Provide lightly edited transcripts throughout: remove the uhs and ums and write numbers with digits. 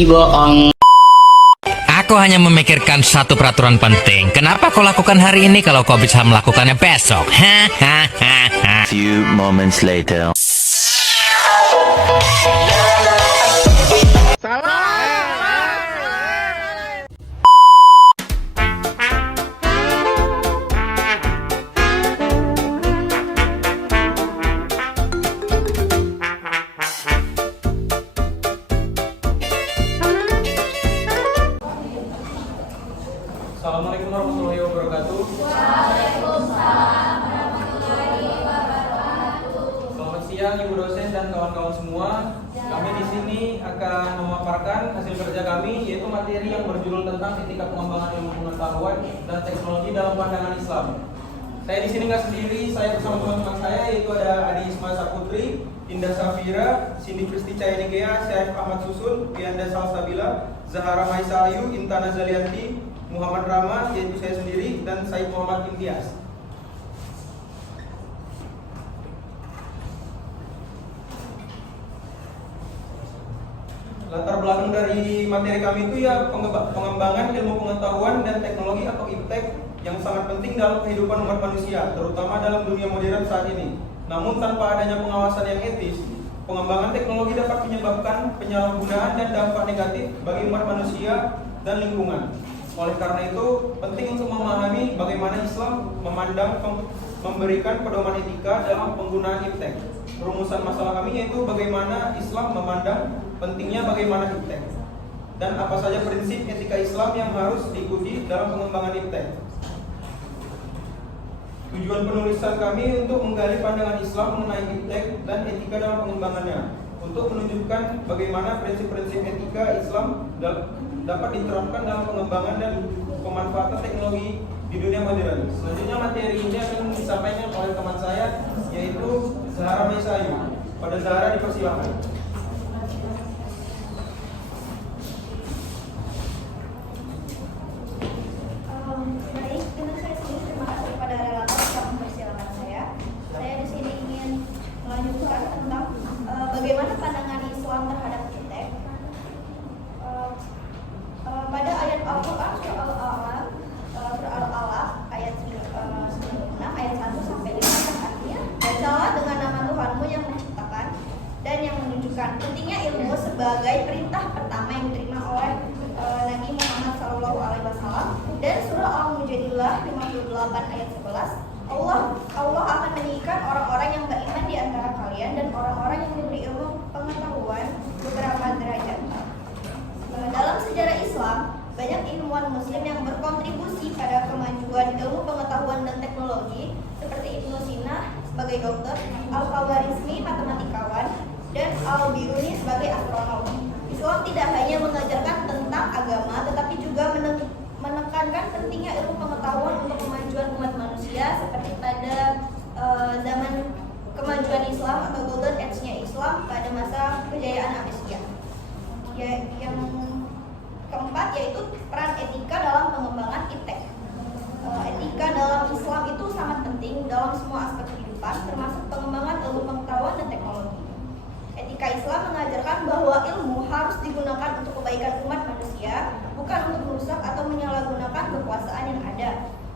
bohong. Aku hanya memikirkan satu peraturan penting. Kenapa kau lakukan hari ini kalau kau bisa melakukannya besok? Hahaha. Few moments later. Assalamualaikum warahmatullahi wabarakatuh. Selamat siang Ibu dosen dan kawan-kawan semua. Kami di sini akan memaparkan hasil kerja kami, yaitu materi yang berjudul tentang etika pengembangan ilmu pengetahuan dan teknologi dalam pandangan Islam. Saya di sini nggak sendiri, saya bersama teman-teman saya, yaitu ada Adi Isma Saputri, Indah Safira, Cindy Pristi Cayanigea, Syarif Ahmad Susun, Pianda Salsabila, Zahara Maisa Ayu, Intana Zalianti, Muhammad Rama, yaitu saya sendiri, dan Said Muhammad Imtiaz. Latar belakang dari materi kami itu ya pengembangan ilmu pengetahuan dan teknologi atau IPTEK yang sangat penting dalam kehidupan umat manusia, terutama dalam dunia modern saat ini. Namun tanpa adanya pengawasan yang etis, pengembangan teknologi dapat menyebabkan penyalahgunaan dan dampak negatif bagi umat manusia dan lingkungan. Oleh karena itu, penting untuk memahami bagaimana Islam memberikan pedoman etika dalam penggunaan IPTEK. Rumusan masalah kami yaitu bagaimana Islam memandang pentingnya bagaimana IPTEK dan apa saja prinsip etika Islam yang harus diikuti dalam pengembangan IPTEK. Tujuan penulisan kami untuk menggali pandangan Islam mengenai IPTEK dan etika dalam pengembangannya, untuk menunjukkan bagaimana prinsip-prinsip etika Islam dapat diterapkan dalam pengembangan dan pemanfaatan teknologi di dunia modern. Selanjutnya materi ini akan disampaikan oleh teman saya, yaitu Zahara Maisa Ayu. Pada Zahara dipersilakan. Baik, dengan saya sendiri terima kasih kepada relator yang mempersilakan saya. Saya di sini ingin melanjutkan tentang bagaimana pandangan Islam terhadap IPTEK. Pada ayat Al-Quran surah Al-Alaq ayat 96 ayat 1 sampai 5 artinya, "Bacalah dengan nama Tuhanmu yang menciptakan dan yang menunjukkan." Pentingnya ilmu sebagai perintah pertama yang diterima oleh Nabi Muhammad SAW. Dan surah Al-Mujadilah 58 ayat 11, Allah akan meninggikan orang-orang yang beriman di antara kalian dan orang-orang yang diberi ilmu pengetahuan beberapa derajat. Dalam sejarah Islam, banyak ilmuwan muslim yang berkontribusi pada kemajuan ilmu pengetahuan dan teknologi, seperti Ibnu Sina sebagai dokter, Al-Khawarizmi matematikawan, dan Al-Biruni sebagai astronom. Islam tidak hanya mengajarkan tentang agama, tetapi juga menekankan pentingnya ilmu pengetahuan untuk kemajuan umat manusia, seperti pada zaman kemajuan Islam atau Golden Age-nya Islam pada masa kejayaan Abbasiyah. Yang keempat yaitu peran etika dalam pengembangan IPTEK. Etika dalam Islam itu sangat penting dalam semua aspek kehidupan, termasuk pengembangan ilmu pengetahuan dan teknologi. Etika Islam mengajarkan bahwa ilmu harus digunakan untuk kebaikan umat manusia, bukan untuk merusak atau menyalahgunakan kekuasaan yang ada.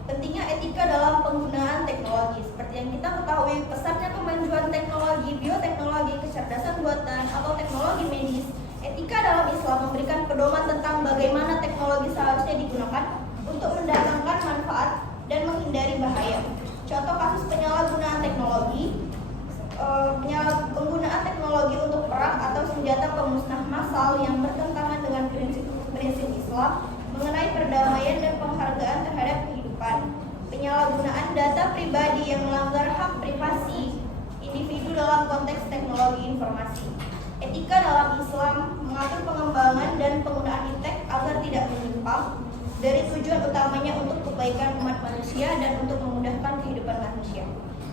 Pentingnya etika dalam penggunaan teknologi. Seperti yang kita ketahui, pesatnya kemajuan teknologi, bioteknologi, kecerdasan buatan, atau teknologi medis. Etika dalam Islam memberikan pedoman tentang bagaimana teknologi seharusnya digunakan untuk mendatangkan manfaat dan menghindari bahaya. Contoh kasus penyalahgunaan teknologi, penggunaan teknologi untuk perang atau senjata pemusnah massal yang bertentangan dengan prinsip Islam mengenai perdamaian dan penghargaan terhadap kehidupan. Penyalahgunaan data pribadi yang melanggar hak privasi individu dalam konteks teknologi informasi. Etika dalam Islam mengatur pengembangan dan penggunaan IPTEK agar tidak menyimpang dari tujuan utamanya untuk kebaikan umat manusia dan untuk memudahkan kehidupan manusia.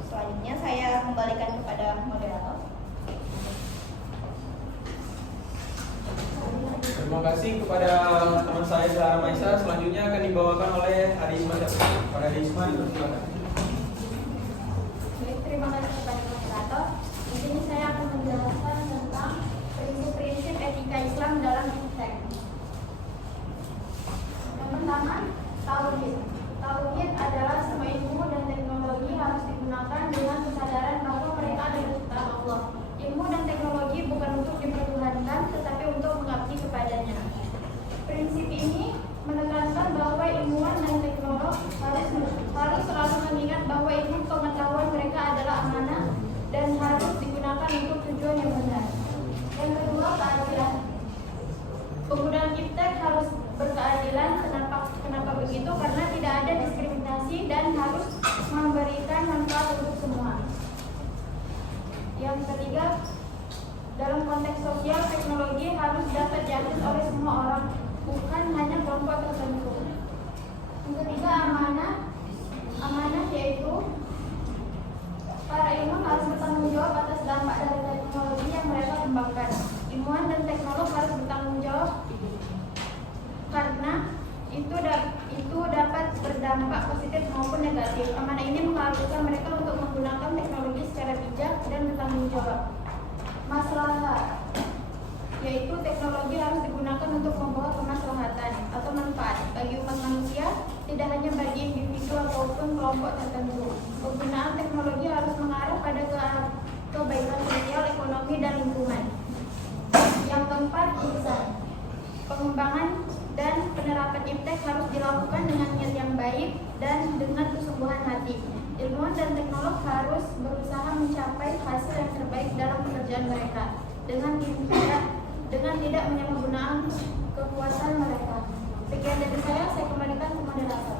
Selanjutnya saya kembalikan kepada moderator. Terima kasih kepada teman saya Zahara Maisa. Selanjutnya akan dibawakan oleh Adi Isma. Pada Adi Isma dipersilakan. Baik, terima kasih kepada moderator. Di sini saya akan menjelaskan tentang prinsip-prinsip etika Islam dalam IPTEK. yang sosial teknologi harus dapat diakses oleh semua orang, bukan hanya kelompok tertentu. Yang ketiga, amanah. Amanah yaitu para ilmuwan harus bertanggung jawab atas dampak dari teknologi yang mereka kembangkan. Ilmuwan dan teknolog harus bertanggung jawab karena itu dapat berdampak positif maupun negatif. Amanah ini mengharuskan mereka untuk menggunakan teknologi secara bijak dan bertanggung jawab. Maslahat yaitu teknologi harus digunakan untuk membawa kemaslahatan atau manfaat bagi umat manusia, tidak hanya bagi individu ataupun kelompok tertentu. Penggunaan teknologi harus mengarah pada kebaikan sosial, ekonomi, dan lingkungan. Yang keempat, ihsan. Pengembangan dan penerapan iptek harus dilakukan dengan niat yang baik dan dengan kesungguhan hati. Ilmuwan dan teknolog harus berusaha mencapai hasil yang terbaik dalam pekerjaan mereka dengan tidak menyalahgunakan kekuasaan mereka. Sekian dari saya kembalikan ke moderator.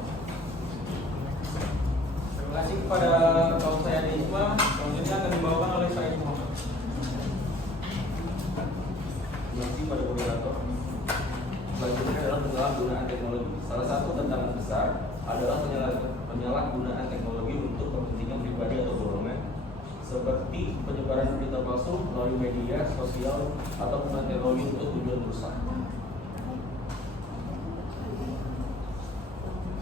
Terima kasih kepada kawan saya Nisma. Selanjutnya akan dibawakan oleh Said Muhammad. Terima kasih pada moderator. Selanjutnya adalah penyalahgunaan teknologi. Salah satu tantangan besar adalah penyalahgunaan teknologi untuk kepentingan pribadi atau golongan, seperti penyebaran berita palsu melalui media sosial atau penggunaan teknologi untuk tujuan merusak.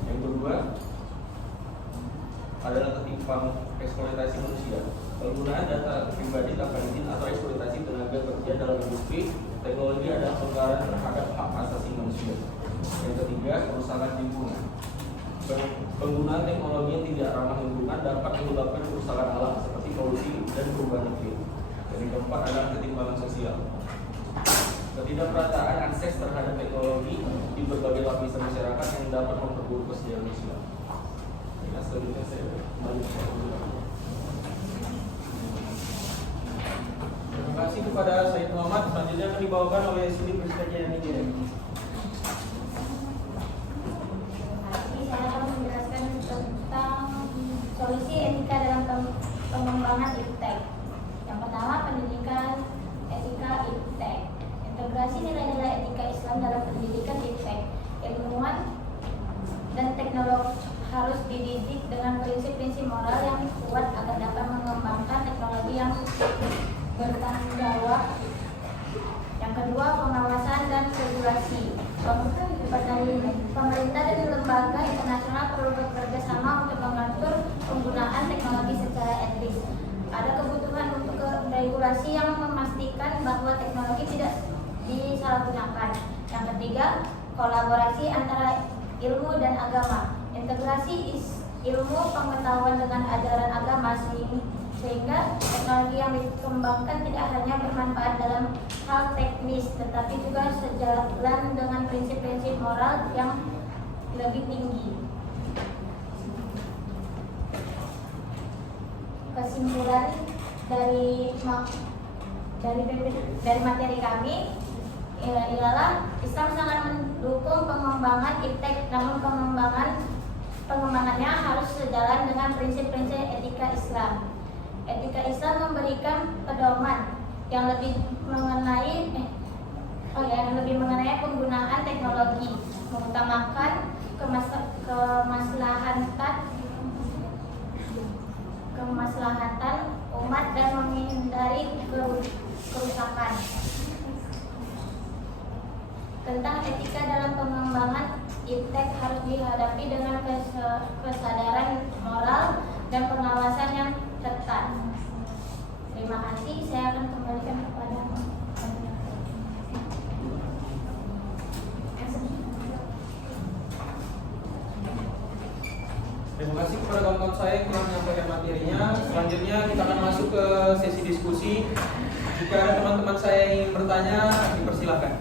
Yang kedua adalah ketimpang eksploitasi manusia. Penggunaan data pribadi tanpa izin atau eksploitasi tenaga kerja dalam industri teknologi adalah pelanggaran terhadap hak asasi manusia. Yang ketiga, kerusakan lingkungan. Penggunaan teknologi yang tidak ramah lingkungan dapat menyebabkan kerusakan alam seperti polusi dan perubahan iklim. Dan yang keempat adalah ketimpangan sosial. Ketidakmerataan akses terhadap teknologi di berbagai lapisan masyarakat yang dapat memperburuk kesejahteraan sosial. Selanjutnya saya kembali ke Terima kasih kepada Said Muhammad. Selanjutnya akan dibawakan oleh Siti Priscidiani Direk. Saya akan menjelaskan tentang solusi etika dalam pengembangan iptek. Yang pertama, pendidikan etika iptek. Integrasi nilai-nilai etika Islam dalam pendidikan iptek. Ilmuwan dan teknolog harus dididik dengan prinsip-prinsip moral yang kuat agar dapat mengembangkan teknologi yang bertanggung jawab. Yang kedua, pengawasan dan regulasi. Pemerintah dan lembaga internasional perlu bekerja sama untuk mengatur penggunaan teknologi secara etis. Ada kebutuhan untuk regulasi yang memastikan bahwa teknologi tidak disalahgunakan. Yang ketiga, kolaborasi antara ilmu dan agama. Integrasi ilmu pengetahuan dengan ajaran agama sehingga teknologi yang dikembangkan tidak hanya bermanfaat dalam hal teknis, tetapi juga sejalan dengan prinsip-prinsip moral yang lebih tinggi. Kesimpulan dari materi kami ialah Islam sangat mendukung pengembangan iptek, namun pengembangannya harus sejalan dengan prinsip-prinsip etika Islam. Etika Islam memberikan pedoman yang lebih mengenai penggunaan teknologi, mengutamakan kemaslahatan umat dan menghindari kerusakan. Tentang etika dalam pengembangan iptek harus dihadapi dengan kesadaran moral dan pengawasan yang ketat. Terima kasih. Saya akan kembalikan kepada Terima kasih kepada kawan-kawan saya yang telah menyampaikan materinya. Selanjutnya kita akan masuk ke sesi diskusi. Jika ada teman-teman saya yang ingin bertanya, dipersilakan.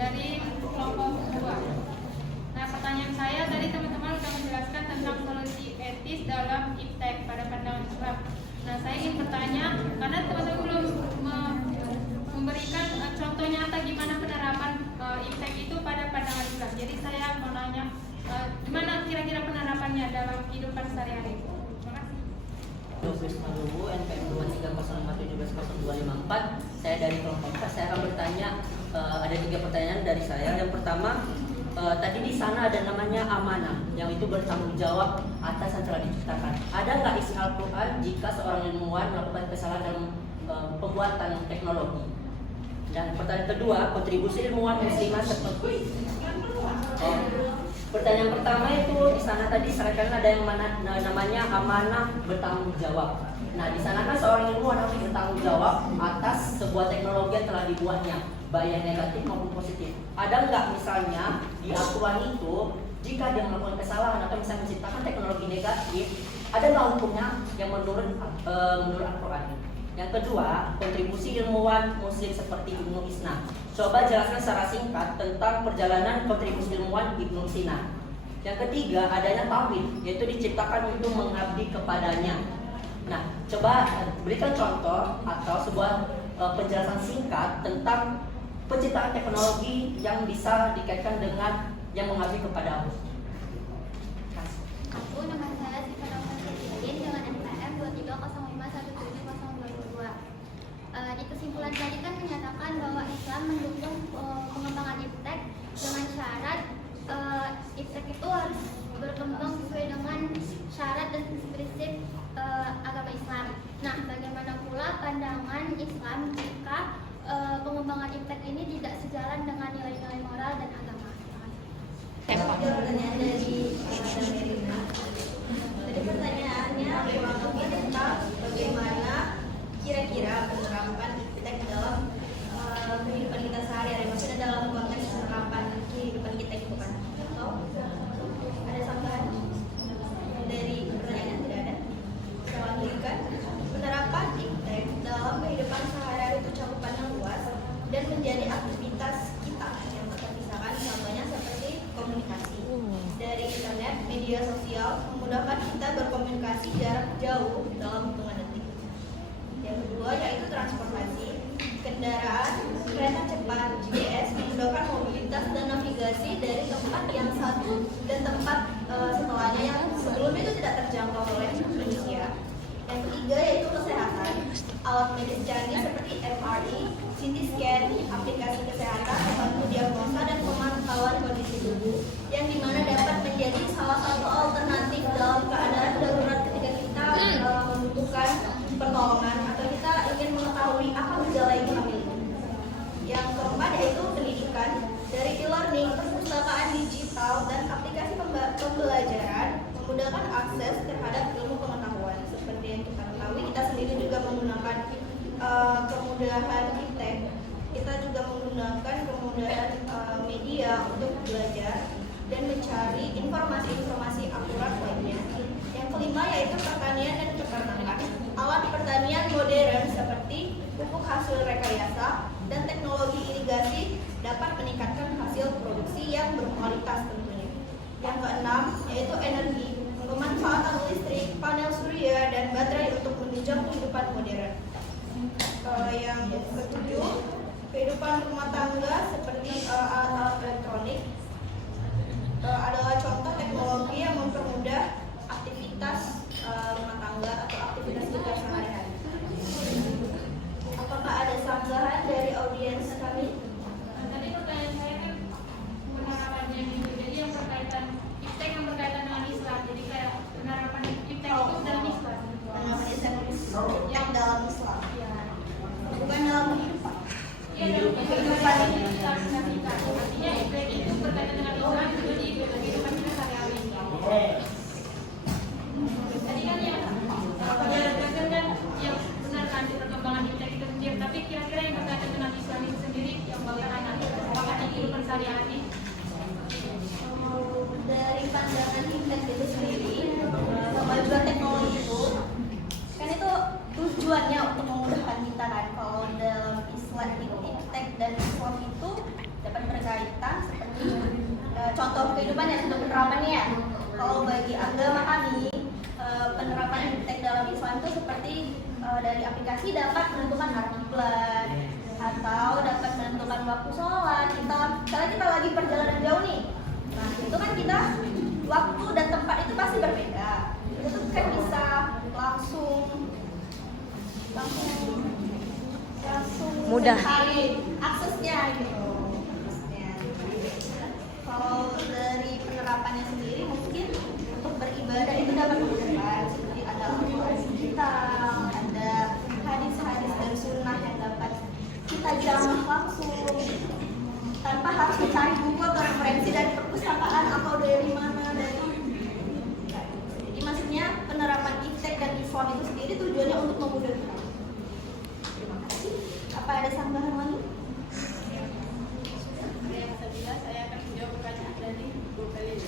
Dari kelompok 2. Nah, pertanyaan saya tadi teman-teman sudah menjelaskan tentang solusi etis dalam iptek pada pandangan Islam. Nah, saya ingin bertanya karena teman-teman belum memberikan contoh nyata gimana penerapan iptek itu pada pandangan Islam. Jadi saya mau nanya gimana kira-kira penerapannya dalam kehidupan sehari-hari. Terima kasih. Dosis Maluku NPM 1,305170254. Saya dari kelompok 4. Saya akan bertanya, ada 3 pertanyaan dari saya. Yang pertama, tadi di sana ada namanya amanah, yang itu bertanggung jawab atas yang telah diciptakan. Ada nggak isi Al-Quran jika seorang ilmuwan melakukan kesalahan dalam pembuatan teknologi? Dan pertanyaan kedua, kontribusi ilmuwan muslimah seperti pertanyaan pertama itu di sana tadi serahkan ada yang namanya amanah bertanggung jawab. Nah, di sana kan seorang ilmuwan harus bertanggung jawab atas sebuah teknologi yang telah dibuatnya, baik yang negatif maupun positif. Ada nggak misalnya di Al-Quran itu jika dia melakukan kesalahan atau misalnya menciptakan teknologi negatif, ada nggak hukumnya yang menurut Al-Quran? Yang kedua, kontribusi ilmuwan muslim seperti Ibnu Isna. Coba jelaskan secara singkat tentang perjalanan kontribusi ilmuwan Ibnu Sina. Yang ketiga, adanya tauhid, yaitu diciptakan untuk mengabdi kepadanya. Nah, coba berikan contoh atau sebuah penjelasan singkat tentang penciptaan teknologi yang bisa dikaitkan dengan yang mengabdi kepada Allah. Aku nama saya Siva Nofasudin dengan NPM 230517022. Di kesimpulan tadi kan menyatakan bahwa Islam mendukung pengembangan iptek dengan syarat iptek itu harus berkembang sesuai dengan syarat dan prinsip agama Islam. Nah, bagaimana pula pandangan Islam jika pengembangan iptek ini tidak sejalan dengan nilai-nilai moral dan agama? Pertanyaan dari Merina. Jadi pertanyaannya kurang lebih tentang bagaimana kira-kira penerapan iptek dalam kehidupan kita sehari-hari, maksudnya dalam konteks penerapan kehidupan kita itu kan. Atau ada tambahan dari pertanyaan? Tidak ada. Saya lanjutkan. Penerapan iptek dalam kehidupan sehari-hari itu cakupannya luas dan menjadi aktivitas kita yang terpisahkan, contohnya seperti komunikasi dari internet, media sosial memudahkan kita berkomunikasi jarak jauh dalam hitungan detik. Yang kedua yaitu transportasi, kendaraan, kereta cepat, GPS memudahkan mobilitas dan navigasi dari tempat yang satu dan tempat setelahnya yang sebelumnya itu tidak terjangkau oleh manusia. Yang ketiga yaitu kesehatan, alat medis canggih seperti MRI, CT scan, aplikasi kesehatan membantu diagnosa dan pemantauan kondisi tubuh, yang dimana dapat menjadi salah satu alternatif dalam keadaan darurat ketika kita membutuhkan pertolongan atau kita ingin mengetahui apa gejala yang kita miliki. Yang keempat yaitu pendidikan, dari e-learning, perpustakaan digital dan aplikasi pembelajaran memudahkan akses terhadap ilmu pengetahuan. Seperti yang kita ketahui, kita sendiri juga menggunakan kemudahan iptek, kita juga menggunakan kemudahan media untuk belajar dan mencari informasi-informasi akurat lainnya. Yang kelima yaitu pertanian dan peternakan. Alat pertanian modern seperti pupuk hasil rekayasa dan teknologi irigasi dapat meningkatkan hasil produksi yang berkualitas tentunya. Yang keenam yaitu energi, pemanfaatan listrik, panel surya dan baterai untuk menunjang kehidupan modern. Yang ketujuh, kehidupan rumah tangga seperti alat-alat elektronik adalah contoh teknologi yang mempermudah aktivitas rumah tangga atau aktivitas kita sehari-hari. Apakah ada sanggahan dari audiens kami? Tadi pertanyaan saya kan penerapannya gitu. Jadi yang berkaitan iptek yang berkaitan dengan Islam. Jadi kayak penerapan iptek itu dalam Islam. Penerapan yang dalam Islam. Ya. Bukan dalam kehidupan. Iya, dalam kehidupan Islam kita. Artinya iptek itu berkaitan dengan Islam, jadi kehidupan kita sehari-hari. Tadi kan yang penjelasan kan yang benar kan di perkembangan iptek itu sendiri. Tapi kira-kira yang berkaitan dengan Islam itu sendiri yang bagaimana? Apakah di kehidupan sehari-hari? Dari pandangan iptek itu sendiri, kemajuan teknologi itu kan itu tujuannya untuk memudahkan kita kan. Kalau dalam Islam itu iptek dan Islam itu dapat berkaitan seperti contoh kehidupan yang sudah penerapannya ya. Kalau bagi agama kami, penerapan iptek dalam Islam itu seperti dari aplikasi dapat menentukan arah kiblat atau dapat menentukan waktu sholat. Misalnya kita lagi perjalanan jauh nih, nah itu kan kita waktu dan tempat itu pasti berbeda. Itu kan bisa langsung mudah sekali aksesnya gitu. Kalau dari penerapannya sendiri mungkin untuk beribadah itu dapat memudahkan, seperti ada Al-Quran digital, ada hadis-hadis dan sunnah yang dapat kita jamah langsung tanpa harus mencari buku atau referensi dari perpustakaan atau dari mana dari. Jadi maksudnya penerapan iptek dan ifon itu sendiri tujuannya untuk memudahkan. Terima kasih. Apa ada tambahan lagi? Yang saya saya akan menjawab pertanyaan dari Bu Khalil.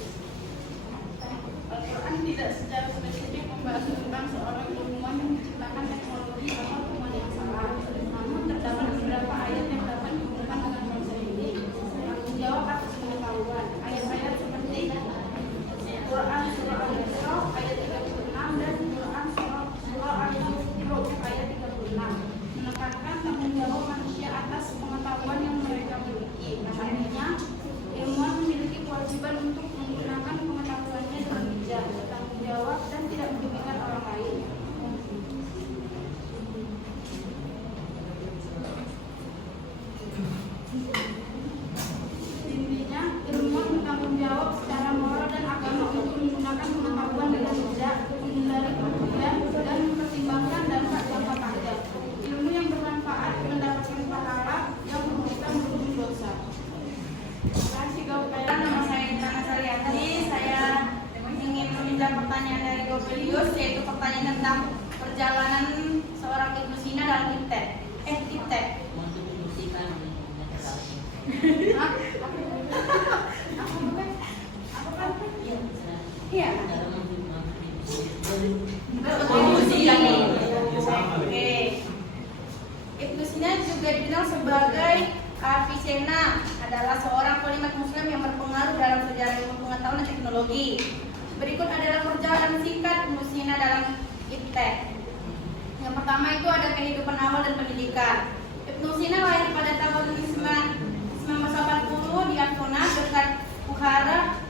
Al-Quran tidak secara spesifik membahas tentang seorang ilmuwan yang menciptakan teknologi atau temuan yang salah. Namun terdapat beberapa ayat yang dapat dihubungkan dengan konsep ini. Tanggung jawab atas pengetahuan. Ayat-ayat seperti Quran surah Al-Isra ayat 36 dan Quran surah Al-Isra ayat 36 menekankan tanggung jawab manusia atas pengetahuan yang mereka miliki. Artinya, ilmuwan memiliki kewajiban untuk menggunakan pengetahuannya dengan bijak, bertanggung jawab dan tidak merugikan orang lain. Intinya, ilmuwan bertanggung jawab secara moral dan agama untuk menggunakan pengetahuan dengan bijak, menghindari kerugian dan mempertimbangkan dampak jangka panjang. Ilmu yang bermanfaat mendapatkan pahala, yang merugikan berujung dosa. Terima kasih Gaupaya. Nama saya Intan Sariati. Saya ingin menjawab pertanyaan dari Gopelius, yaitu pertanyaan tentang perjalanan seorang Ibnu Sina dalam iptek. Iptek. Iya. Oke. Ibnu Sina juga dikenal sebagai Avicenna, adalah seorang polimat muslim yang berpengaruh dalam sejarah ilmu pengetahuan dan teknologi. Berikut adalah perjalanan singkat Ibnu Sina dalam iptek. Yang pertama itu ada kehidupan awal dan pendidikan. Ibnu Sina lahir pada tahun 1940 di Afona dekat Bukhara,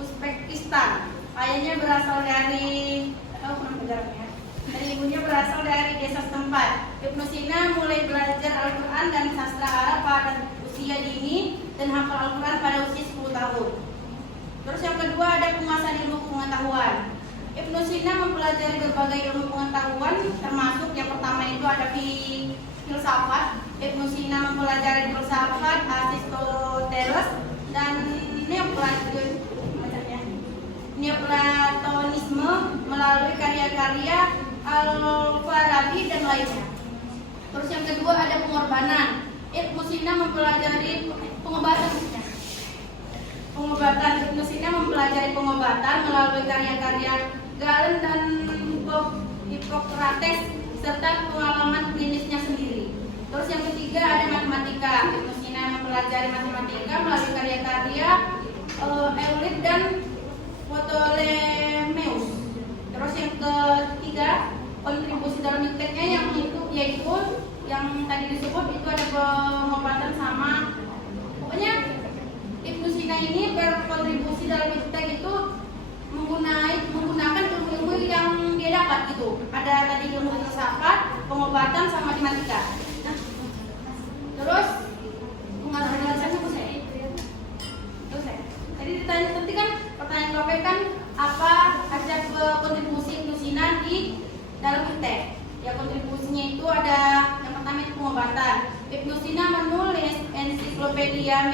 Uzbekistan. Ayahnya berasal dari ibunya berasal dari desa setempat. Ibnu Sina mulai belajar Al-Quran dan sastra Arab pada usia dini dan hafal Al-Quran pada usia 10 tahun. Terus yang kedua ada penguasaan ilmu pengetahuan. Ibnu Sina mempelajari berbagai ilmu pengetahuan, termasuk yang pertama itu ada filsafat. Ibnu Sina mempelajari filsafat, Aristoteles dan Neoplatonisme melalui karya-karya Al-Farabi dan lainnya. Terus yang kedua ada pengorbanan. Ibnu Sina mempelajari pengobatan. Ibnu Sina mempelajari pengobatan melalui karya-karya Galen dan Hippocrates serta pengalaman klinisnya sendiri. Terus yang ketiga ada matematika. Ibnu Sina mempelajari matematika melalui karya-karya Euclid dan Ptolemeus. Terus yang ketiga kontribusi dalam ipteknya yaitu yang tadi disebut itu ada pengobatan sama, pokoknya Ibnu Sina ini berkontribusi dalam iptek itu menggunakan ilmu-ilmu yang dia dapat gitu. Ada tadi ilmu filsafat, pengobatan sama matematika. Nah, terus tadi ditanya tadi kan pertanyaan topik kan apa ada kontribusi Ibnu Sina di dalam iptek. Ya kontribusinya itu ada yang pertama itu pengobatan. Ibnu Sina menulis ensiklopedia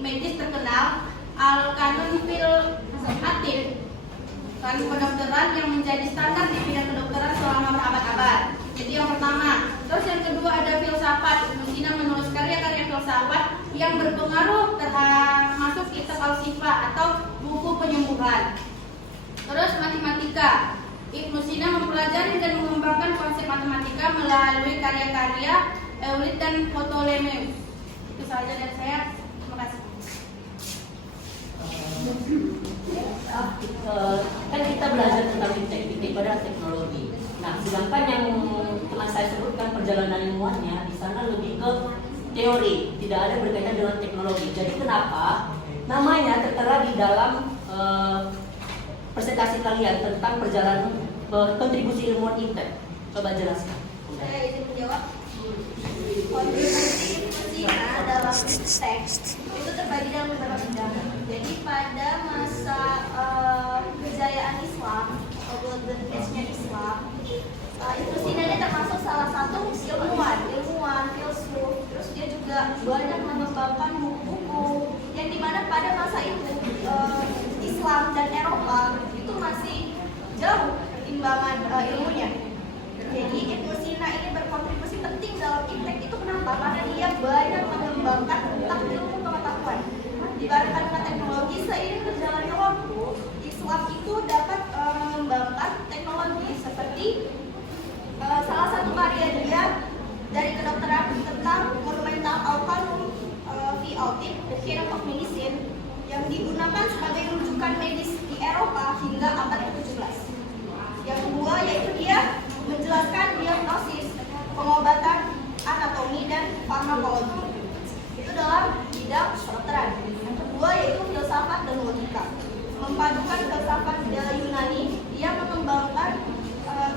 medis terkenal Al-Kanun fil Atib, kanun kedokteran yang menjadi standar di bidang kedokteran selama berabad-abad. Jadi yang pertama. Terus yang kedua ada filsafat. Ibnu Sina menulis karya-karya filsafat yang berpengaruh termasuk kitab Al-Sifa atau buku penyembuhan. Terus matematika. Ibnu Sina mempelajari dan mengembangkan konsep matematika melalui karya-karya Euclid dan Ptolemeus. Itu saja dari saya. Terima kasih. Kan kita belajar tentang iptek pada teknologi. Nah, sedangkan yang telah saya sebutkan perjalanan ilmuannya di sana lebih ke teori, tidak ada berkaitan dengan teknologi. Jadi kenapa namanya tertera di dalam presentasi kalian tentang perjalanan kontribusi ilmuwan iptek? Coba jelaskan. Saya izin menjawab. Kontribusi dalam teks itu terbagi dalam beberapa bidang. Jadi pada masa kejayaan Islam atau golden age-nya Islam, Ibnu Sina ini termasuk salah satu ilmuwan, filsuf. Terus dia juga banyak mengembangkan buku-buku yang dimana pada masa itu Islam dan Eropa itu masih jauh timbangan ilmunya. Jadi Ibnu Sina ini berkontribusi penting dalam iptek itu kenapa? Karena dia banyak mengembangkan tentang ilmu pengetahuan. Dibandingkan dengan teknologi, seiring berjalannya waktu, Islam itu dapat mengembangkan teknologi seperti salah satu karya dia dari kedokteran tentang monumental al-qanun fi al-tib, the Kingdom of Medicine, yang digunakan sebagai rujukan medis di Eropa hingga abad ke-17. Yang kedua yaitu dia menjelaskan diagnosis, pengobatan, anatomi, dan farmakologi. Itu dalam bidang kedokteran. Yang kedua yaitu filsafat dan logika. Memadukan filsafat Yunani, dia mengembangkan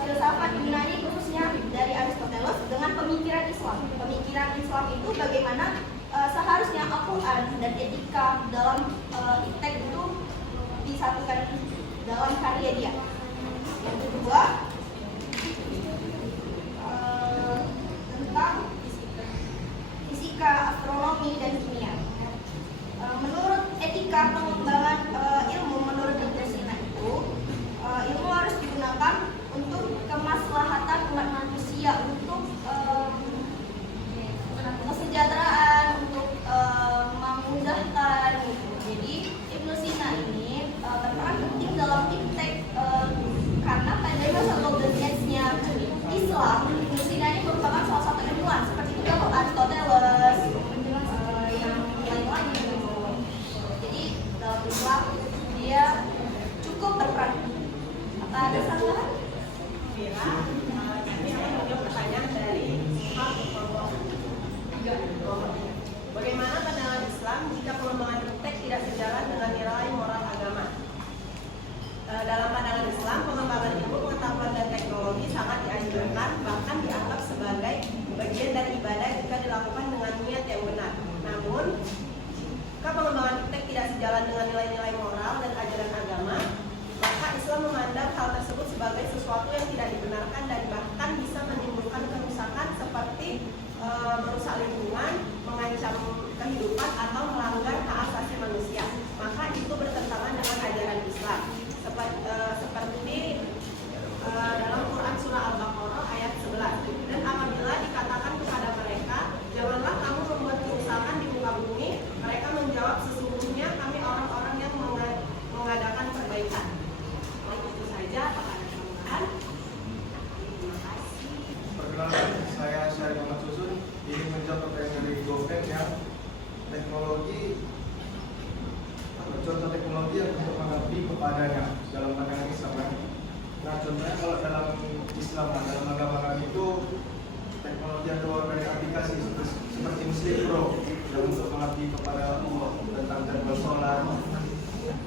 filsafat Yunani khususnya dari Aristoteles dengan pemikiran Islam. Pemikiran Islam itu bagaimana seharusnya Al-Quran dan etika dalam iptek itu disatukan dalam karya dia. Yang kedua tentang fisika, astronomi, dan kimia. Menurut etika pengembangan ilmu, menurut Ibnu Sina itu ilmu harus digunakan untuk kemaslahatan umat manusia, untuk kesejahteraan, untuk memudahkan gitu. Jadi Ibnu Sina ini berperan penting dalam iptek karena pada masa golden age-nya Islam, Ibnu Sina ini merupakan salah satu ilmuwan seperti juga Aristoteles yang lain-lain gitu. Jadi dalam Islam dia cukup berperan. Apa ada tambahan? Ini akan menjawab pertanyaan dari bagaimana pandangan Islam jika pengembangan iptek tidak sejalan dengan nilai moral agama? Dalam pandangan Islam, pengembangan ilmu pengetahuan dan teknologi sangat dianjurkan, bahkan dianggap sebagai bagian dari ibadah jika dilakukan dengan niat yang benar. Namun, jika pengembangan iptek tidak sejalan dengan nilai-nilai moral dan ajaran agama, maka Islam memandang hal tersebut sebagai sesuatu yang tidak dibenarkan dan bahkan bisa menimbulkan kerusakan seperti merusak lingkungan, mengancam kehidupan, atau melanggar hak asasi manusia. Maka itu bertentangan dengan ajaran Islam. Seperti dalam Quran surah Al-Baqarah ayat 11. Dan apabila dikatakan kepada mereka, janganlah kamu membuat kerusakan di muka bumi, mereka menjawab, sesungguhnya kami orang-orang yang mengadakan perbaikan. Itu saja, apakah ada tambahan? Terima kasih. Perkenalkan, saya Syarif Muhammad Susun. Ini menjawab pertanyaan dari Goven yang teknologi, contoh teknologi yang untuk mengabdi kepadanya dalam pandangan Islam. Nah, contohnya kalau dalam Islam, dalam agama kami itu teknologi yang keluar dari aplikasi seperti Muslim Pro yang untuk mengabdi kepada Allah tentang jadwal sholat,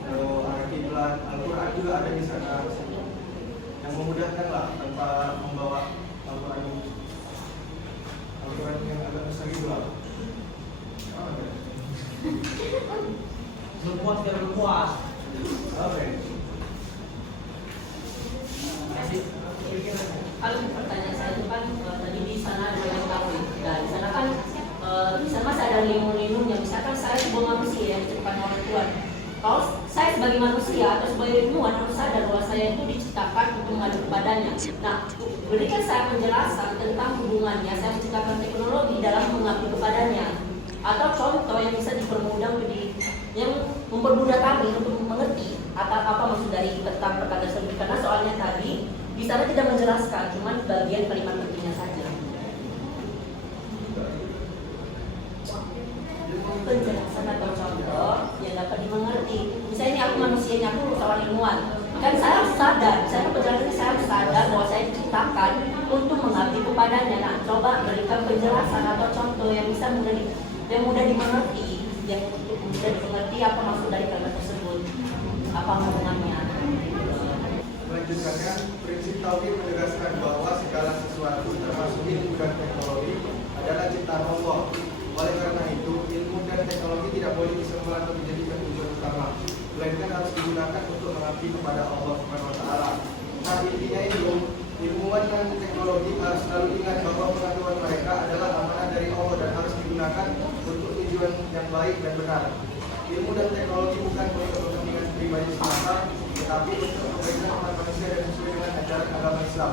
arah kiblat, Al-Quran juga ada di sana yang memudahkan lah tanpa membawa Al-Quran yang agak besar gitu lah. Lemuas dan lemuas. Oke. Kalau pertanyaan saya itu kan tadi di sana ada yang tahu. Nah, di sana kan di sana masih ada limun-limun yang misalkan saya sebagai manusia yang diciptakan oleh Tuhan. Kalau saya sebagai manusia atau sebagai ilmuwan harus sadar bahwa saya itu diciptakan untuk mengadu kepadanya. Nah, berikan saya penjelasan tentang hubungannya saya menciptakan teknologi dalam mengabdi kepadanya. Atau contoh yang bisa dipermudah yang mempermudah kami untuk mengerti apa maksud dari tentang perkataan tersebut, karena soalnya tadi di sana tidak menjelaskan, cuma bagian kalimat pentingnya saja. Penjelasan atau contoh yang dapat dimengerti. Misalnya ini aku manusianya, aku seorang ilmuwan, kan saya harus sadar, saya penjelasan saya harus sadar bahwa saya diciptakan untuk mengabdi kepadanya. Nah, coba berikan penjelasan atau contoh yang bisa mudah dimengerti, yang mudah dimengerti apa maksud dari kalimat tersebut, apa hubungannya. Melanjutkannya, prinsip tauhid menegaskan bahwa segala sesuatu termasuk ilmu dan teknologi adalah ciptaan Allah. Oleh karena itu, ilmu teknologi tidak boleh disembah atau dijadikan tujuan utama, melainkan harus digunakan untuk mengabdi kepada Allah Subhanahu wa taala. Nah, intinya itu, ilmuwan dan teknologi harus selalu ingat bahwa pengetahuan mereka adalah amanah dari Allah dan harus digunakan untuk tujuan yang baik dan benar. Ilmu dan teknologi bukan untuk kepentingan pribadi semata, tetapi untuk kebaikan umat manusia dan sesuai dengan ajaran agama Islam.